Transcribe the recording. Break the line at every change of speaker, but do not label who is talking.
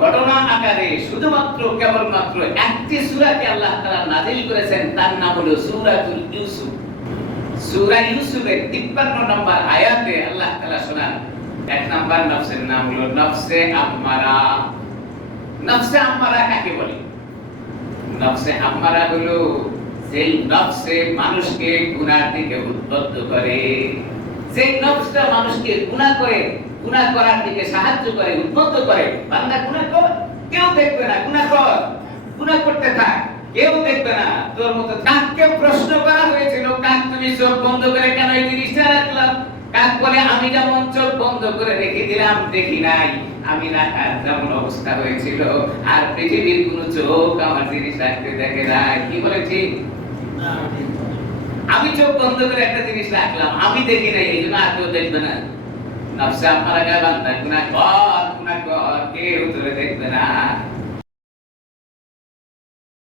ঘটনা আকারে শুধুমাত্র কেবলমাত্র একটি সূরাকে আল্লাহ তাআলা নাযিল করেছেন, তার নাম হলো সূরাতুল ইউসুফ। সূরা ইউসুফের 53 নম্বর আয়াতে আল্লাহ তাআলা শোনান, এক নাম্বার নফসের নাম হলো নফসে আম্মারা। নফসে আম্মারা কাকে বলে? নফসে আম্মারা হলো যেই নফসে মানুষকে গুনার দিকে উদ্বুদ্ধ করে। সেই নফসটা মানুষকে গুনাহ করে, গুনাহ করার দিকে সাহায্য করে, উদ্বুদ্ধ করে, বান্দা গুনাহ কর কেউ দেখবে না গুনাহ কর গুনাহ করতে থাক কেউ দেখবে না। তোর মতো কাককে প্রশ্ন করা হয়েছিল, কাক তুমি চোখ বন্ধ করে কেন এই জিনিসটা রাখলাম কাক বলে, আমি যেমন চোখ বন্ধ করে রেখে দিলাম, দেখি নাই। আমি রাখার যেমন অবস্থা হয়েছিল, আর পৃথিবীর কোন চোখ আমার জিনিস রাখতে দেখে নাই। কি বলেছি? আমি চোখ বন্ধ করে একটা জিনিস রাখলাম, আমি দেখি নাই, এই জন্য আর কেউ দেখবে না। নফসে আপনারা গায়ে বান্দা গুনাহ কর গুনাহ কর কেউ তোরে দেখবে না।